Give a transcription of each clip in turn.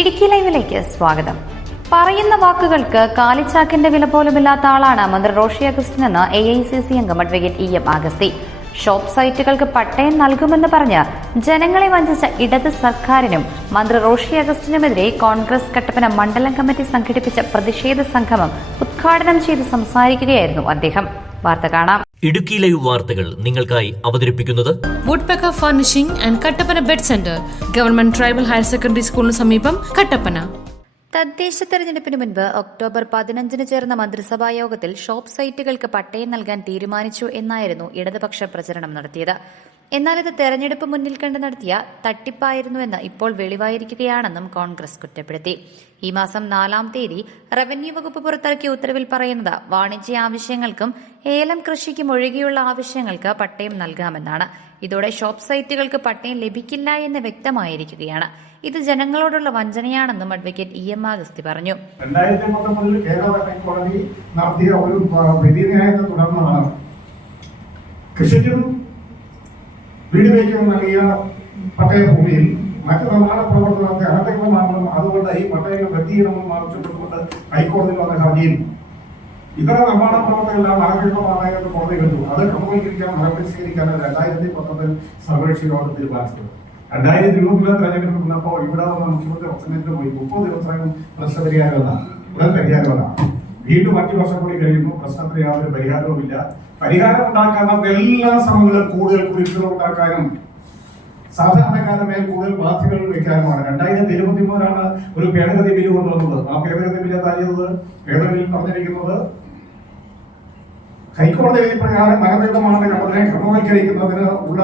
ഇടുക്കി ലൈവിലേക്ക് സ്വാഗതം. പറയുന്ന വാക്കുകൾക്ക് കാലിച്ചാക്കിന്റെ വില പോലുമില്ലാത്ത ആളാണ് മന്ത്രി റോഷി അഗസ്റ്റിൻ എന്ന് AICC അംഗം അഡ്വക്കേറ്റ് EM അഗസ്തി. ഷോപ്പ് സൈറ്റുകൾക്ക് പട്ടയം നൽകുമെന്ന് പറഞ്ഞ് ജനങ്ങളെ വഞ്ചിച്ച ഇടത് സർക്കാരിനും മന്ത്രി റോഷി അഗസ്റ്റിനുമെതിരെ കോൺഗ്രസ് കട്ടപ്പന മണ്ഡലം കമ്മിറ്റി സംഘടിപ്പിച്ച പ്രതിഷേധ സംഗമം ഉദ്ഘാടനം ചെയ്ത് സംസാരിക്കുകയായിരുന്നു അദ്ദേഹം. വാർത്ത കാണാം. ഇടുക്കി ലൈവ് വാർത്തകൾ നിങ്ങൾക്കായി അവതരിപ്പിക്കുന്നത് woodpecker furnishing and Kattappana bed centre, government tribal higher secondary സ്കൂളിന് സമീപം, കട്ടപ്പന. തദ്ദേശ തെരഞ്ഞെടുപ്പിന് മുൻപ് ഒക്ടോബർ 15 ചേർന്ന മന്ത്രിസഭാ യോഗത്തിൽ ഷോപ്പ് സൈറ്റുകൾക്ക് പട്ടയം നൽകാൻ തീരുമാനിച്ചു എന്നായിരുന്നു ഇടതുപക്ഷ പ്രചരണം നടത്തിയത്. എന്നാൽ ഇത് തെരഞ്ഞെടുപ്പ് മുന്നിൽ കണ്ട് നടത്തിയ തട്ടിപ്പായിരുന്നുവെന്ന് ഇപ്പോൾ വെളിവായിരിക്കുകയാണെന്നും കോൺഗ്രസ് കുറ്റപ്പെടുത്തി. ഈ മാസം 4-ാം തീയതി റവന്യൂ വകുപ്പ് പുറത്തിറക്കിയ ഉത്തരവിൽ പറയുന്നത് വാണിജ്യ ആവശ്യങ്ങൾക്കും ഏലം കൃഷിക്കും ഒഴികെയുള്ള ആവശ്യങ്ങൾക്ക് പട്ടയം നൽകാമെന്നാണ്. ഇതോടെ ഷോപ്പ് സൈറ്റുകൾക്ക് പട്ടയം ലഭിക്കില്ല എന്ന് വ്യക്തമായിരിക്കുകയാണ്. ഇത് ജനങ്ങളോടുള്ള വഞ്ചനയാണെന്നും അഡ്വക്കേറ്റ് EM അഗസ്തി പറഞ്ഞു. 2019 കേരള ഹൈക്കോടതി നടത്തിയ ഒരു വിധിന്യായത്തെ തുടർന്നാണ് കൃഷിക്കും വീട് വയ്ക്കും നൽകിയ പട്ടയഭൂമിയിൽ മറ്റ് നിർമ്മാണ പ്രവർത്തനത്തെ അനധികൃതമാണെന്നും അതുകൊണ്ട് ഈ പട്ടയങ്ങൾ വ്യക്തിയിടമെന്നും ആവശ്യപ്പെട്ടുകൊണ്ട് ഹൈക്കോടതിയിൽ വന്ന ഹർജിയിൽ ഇതര നിർമ്മാണ പ്രവർത്തനങ്ങളാണ് അനധികൃതമാണ് എന്ന് കോടതി കണ്ടു. അത് ക്രമവൽക്കരിക്കാൻ നടപടി സ്വീകരിക്കാനാണ് 2019 സർവകക്ഷി യോഗം തീരുമാനിച്ചത്. 2020 തെരഞ്ഞെടുപ്പ് വന്നപ്പോൾ ഇവിടെ വന്ന മുഖ്യമന്ത്രി പ്രസിഡന്റ് പോയി 30 ദിവസം പരിഹാരമല്ല. വീണ്ടും 5 വർഷം കൂടി കഴിയുന്നു, പ്രശ്നത്തിന് യാതൊരു പരിഹാരവുമില്ല. പരിഹാരം ഉണ്ടാക്കാനുള്ള എല്ലാ ശ്രമങ്ങളും കൂടുതൽ കുരിശുകൾ ഉണ്ടാക്കാനും സാധാരണക്കാരുടെ മേൽ കൂടുതൽ ബാധ്യതകൾ വയ്ക്കാനുമാണ്. 2023 ഒരു ഭേദഗതി ബില്ല് കൊണ്ടുവന്നത്. ആ ഭേദഗതി ബില്ല് എന്തായത്? ഭേദഗതിയിൽ പറഞ്ഞിരിക്കുന്നത് ഹൈക്കോടതി വിധി പ്രകാരം അനധികൃതമാണ് അതിനെ ക്രമവൽക്കരിക്കുന്നതിന് ഉള്ള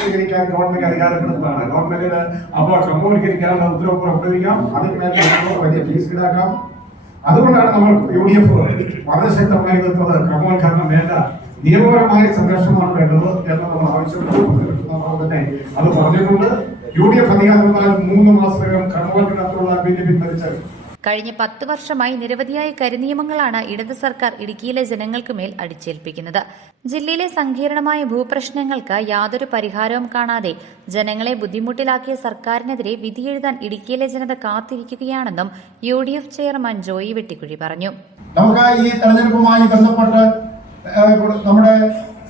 സ്വീകരിക്കാൻ ഗവൺമെന്റ് അധികാരപ്പെടുന്നതാണ്. ഗവൺമെന്റിന് അപ്പോൾ ക്രമവൽക്കരിക്കാനുള്ള ഉത്തരവ് പുറപ്പെടുവിക്കാം, അതിന്മേൽ വലിയ ഫീസ് ഈടാക്കാം. അതുകൊണ്ടാണ് നമ്മൾ UDF വളരെ ശക്തമായി എതിർത്തത്. ക്രമവൽക്കരണം വേണ്ട, നിയമപരമായ സംഘർഷമാണ് വേണ്ടത് എന്ന് നമ്മൾ ആവശ്യപ്പെട്ടു. തന്നെ അത് പറഞ്ഞുകൊണ്ട് UDF അധികാരത്തിൽ 3 മാസത്തിനകം ക്രമവൽക്കരണത്തിലുള്ള ബില്ല് പിൻവലിച്ച് കഴിഞ്ഞ 10 വർഷമായി നിരവധിയായ കരിനിയമങ്ങളാണ് ഇടത് സർക്കാർ ഇടുക്കിയിലെ ജനങ്ങൾക്ക് മേൽ അടിച്ചേൽപ്പിക്കുന്നത്. ജില്ലയിലെ സങ്കീർണമായ ഭൂപ്രശ്നങ്ങൾക്ക് യാതൊരു പരിഹാരവും കാണാതെ ജനങ്ങളെ ബുദ്ധിമുട്ടിലാക്കിയ സർക്കാരിനെതിരെ വിധിയെഴുതാൻ ഇടുക്കിയിലെ ജനത കാത്തിരിക്കുകയാണെന്നും UDF ചെയർമാൻ ജോയി വെട്ടിക്കുഴി പറഞ്ഞു. നമുക്ക് ഈ തെരഞ്ഞെടുപ്പുമായി ബന്ധപ്പെട്ട് നമ്മുടെ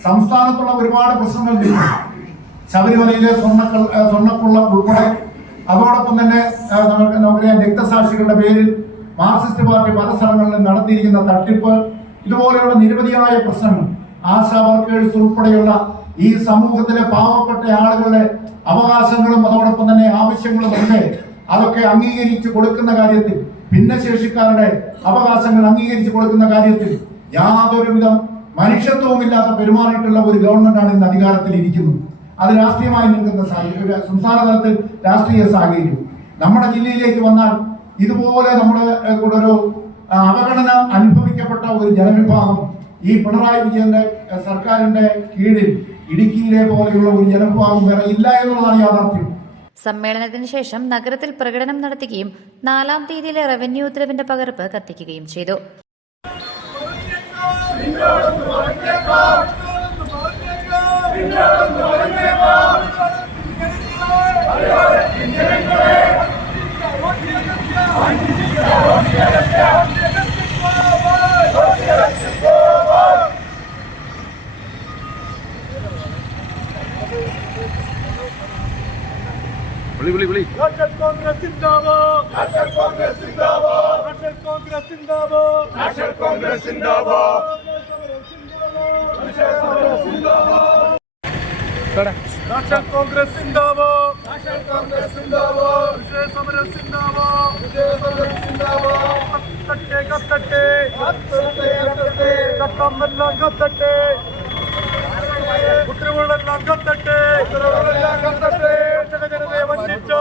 സംസ്ഥാനത്തുള്ള ഒരുപാട് പ്രശ്നങ്ങൾ, ശബരിമലയിലെ സ്വർണ്ണക്കുള്ള ഉൾപ്പെടെ, അതോടൊപ്പം തന്നെ നമുക്കറിയാം രക്തസാക്ഷികളുടെ പേരിൽ മാർക്സിസ്റ്റ് പാർട്ടി പല സ്ഥലങ്ങളിലും നടത്തിയിരിക്കുന്ന തട്ടിപ്പ്, ഇതുപോലെയുള്ള നിരവധിയായ പ്രശ്നങ്ങൾ, ആശാ വർക്കേഴ്സ് ഉൾപ്പെടെയുള്ള ഈ സമൂഹത്തിലെ പാവപ്പെട്ട ആളുകളുടെ അവകാശങ്ങളും അതോടൊപ്പം തന്നെ ആവശ്യങ്ങളും ഒക്കെ അതൊക്കെ അംഗീകരിച്ചു കൊടുക്കുന്ന കാര്യത്തിൽ, ഭിന്നശേഷിക്കാരുടെ അവകാശങ്ങൾ അംഗീകരിച്ചു കൊടുക്കുന്ന കാര്യത്തിൽ യാതൊരുവിധ മനുഷ്യത്വവുമില്ലാതെ പെരുമാറിയിട്ടുള്ള ഒരു ഗവൺമെന്റാണ് ഇന്ന് അധികാരത്തിൽ ഇരിക്കുന്നത്. അത് രാഷ്ട്രീയമായി നിൽക്കുന്ന സംസ്ഥാന തലത്തിൽ രാഷ്ട്രീയ സാഹചര്യം നമ്മുടെ ജില്ലയിലേക്ക് വന്നാൽ ഇതുപോലെ നമ്മുടെ ഒരു അവഗണന അനുഭവിക്കപ്പെട്ട ഒരു ജനവിഭാഗം ഈ പിണറായി വിജയന്റെ സർക്കാരിന്റെ കീഴിൽ ഇടുക്കിയിലെ പോലെയുള്ള ഒരു ജനവിഭാഗം വേറെ ഇല്ല എന്നുള്ളതാണ് യാഥാർത്ഥ്യം. സമ്മേളനത്തിന് ശേഷം നഗരത്തിൽ പ്രകടനം നടത്തുകയും 4-ാം തീയതിയിലെ റവന്യൂ ഉത്തരവിന്റെ പകർപ്പ് കത്തിക്കുകയും ചെയ്തു. National Congress Zindabad! National Congress Zindabad! National Congress Zindabad! National Congress Zindabad! National Congress Zindabad! National Congress Zindabad! National Congress Zindabad! Vijay Samaras Zindabad! Vijay Samaras Zindabad! Gatte gatte gatte gatte kattamella gatte ഉത്തരവുകളെല്ലാം കത്തട്ടെ, ഉത്തരവുകളെല്ലാം കത്തട്ടെ. ജനങ്ങളെ വഞ്ചിച്ചു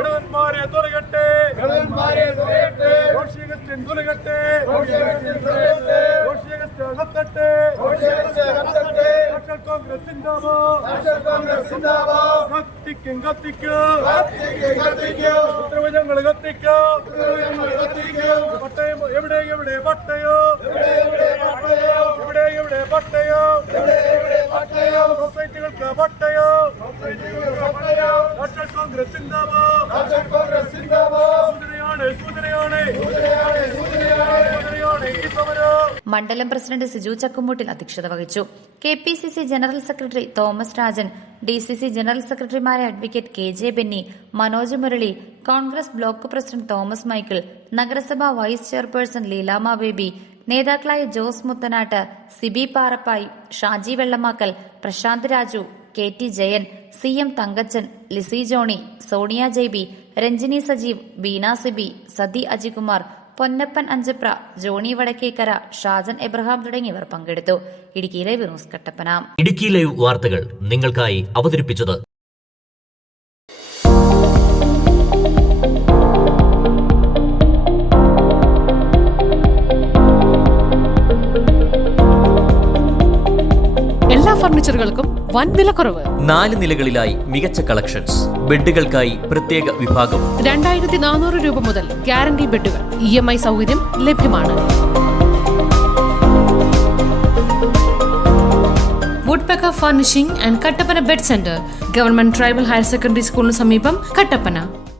ഇടവന്മാരെ തുറകട്ടെ, ഇടവന്മാരെ തുറകട്ടെ. Roshy Augustine തുറകട്ടെ, Roshy Augustine തുറകട്ടെ. Roshy Augustine കത്തട്ടെ, റോഷി അഗസ്റ്റിൻ കത്തട്ടെ. National Congress zindabad, national Congress zindabad. കത്തിക്കും കത്തിക്കും കത്തിക്കും കത്തിക്കും. ഉത്തരവ് ഞങ്ങൾ കത്തിക്കും, ഉത്തരവ് ഞങ്ങൾ കത്തിക്കും. പട്ടയം എവിടെ എവിടെ പട്ടയോ, എവിടെ എവിടെ പട്ടയോ, എവിടെ എവിടെ പട്ടയോ, എവിടെ എവിടെ പട്ടയോ. സൊസൈറ്റികൾക്ക് പട്ടയോ, സൊസൈറ്റികൾക്ക് പട്ടയോ. നാഷണൽ കോൺഗ്രസ് സിന്ദാബാദ്, നാഷണൽ മണ്ഡലം പ്രസിഡന്റ് സിജു ചക്കുമൂട്ടിൽ അധ്യക്ഷത വഹിച്ചു. KPCC general secretary Thomas Rajan, DCC general സെക്രട്ടറിമാരായ advocate KJ Benny, Manoj Murali, Congress block president Thomas Michael, നഗരസഭാ വൈസ് ചെയർപേഴ്സൺ ലീലാമ ബേബി, നേതാക്കളായ Jose Muthanattu, Sibi Parappayi, Shaji Vellamakkal, Prashanth Raju, KT Jayan, CM Thankachan, Lizzy Johnny, Sonia Jebi, Ranjini Sajeev, Beena Sibi, Sathi Ajikumar, Ponnappan Anchapra, Johnny Vadakkekara, Shajan Abraham തുടങ്ങിയവർ പങ്കെടുത്തു. Idukki live news Kattappana. Idukki live വാർത്തകൾ നിങ്ങൾക്കായി അവതരിപ്പിച്ചത് എല്ലാ ഫർണിച്ചറുകൾക്കും വൻ വിലക്കുറവ്. 4 നിലകളിലായി മികച്ച കളക്ഷൻസ്. ബെഡുകൾക്കായി പ്രത്യേക വിഭാഗം. 2400 രൂപ മുതൽ ഗ്യാരണ്ടി ബെഡുകൾ. EMI സൗകര്യം ലഭ്യമാണ്. Woodpecker furnishing and Kattappana bed centre, government tribal higher secondary സ്കൂളിന് സമീപം, കട്ടപ്പന.